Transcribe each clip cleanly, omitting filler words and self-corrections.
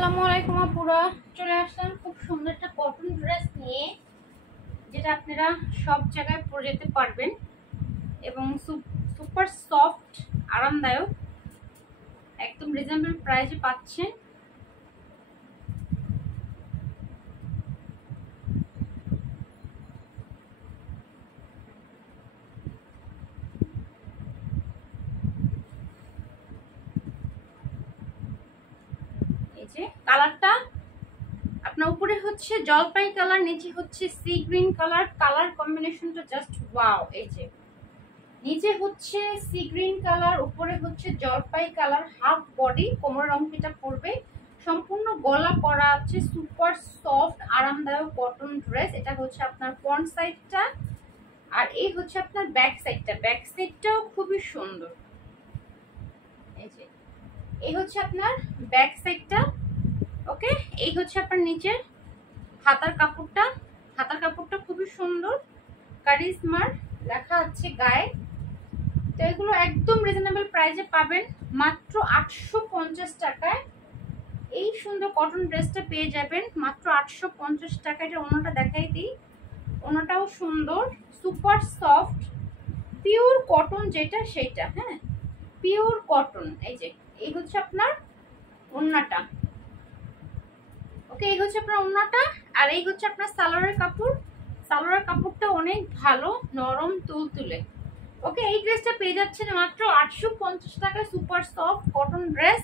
আসসালামু আলাইকুম আপুরা, চলে আসলাম খুব সুন্দর একটা কটন ড্রেস নিয়ে, যেটা আপনারা সব জায়গায় পরে যেতে পারবেন এবং সুপার সফট, আরামদায়ক, একদম রিজনেবল প্রাইসে পাচ্ছেন। এই যে কালারটা আপনার উপরে হচ্ছে জলপাই কালার, নিচে হচ্ছে সি গ্রিন কালার, কালার কম্বিনেশনটা জাস্ট ওয়াও। এই যে নিচে হচ্ছে সি গ্রিন কালার, উপরে হচ্ছে জলপাই কালার, হাফ বডি, কোমরের অংশটা পড়বে, সম্পূর্ণ গলা করা আছে, সুপার সফট আরামদায়ক কটন ড্রেস। এটা হচ্ছে আপনার ফ্রন্ট সাইডটা, আর এই হচ্ছে আপনার ব্যাক সাইডটা। ব্যাক সাইডটাও খুবই সুন্দর। এই যে এই হচ্ছে আপনার ব্যাক সাইডটা। ওকে, এই হচ্ছে আপনার নিচের হাতার কাপড়টা। হাতার কাপড়টা খুবই সুন্দর, কারিজমার লেখা আছে গায়ে। তো এগুলো একদম রিজনেবল প্রাইসে পাবেন, মাত্র 850 টাকায় এই সুন্দর কটন ড্রেসটা পেয়ে যাবেন, মাত্র 850 টাকায়। এটা ওনাটা দেখাই দিই, ওনাটাও সুন্দর, সুপার সফট পিওর কটন, যেটা সেইটা, হ্যাঁ পিওর কটন। এই যে এই হচ্ছে আপনার ওন্নাটা। ওকে, এই হচ্ছে আপনার ওন্নাটা, আর এই হচ্ছে আপনার সালোয়ারের কাপড়। সালোয়ারের কাপড়টা অনেক ভালো, নরম তুলতুলে। ওকে, এই ড্রেসটা পেয়ে যাচ্ছেন মাত্র 850 টাকায়, সুপার সফট কটন ড্রেস।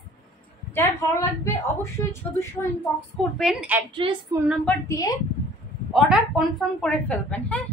যার ভালো লাগবে অবশ্যই ছবি সহ ইনবক্স করবেন, অ্যাড্রেস ফোন নাম্বার দিয়ে অর্ডার কনফার্ম করে ফেলবেন। হ্যাঁ।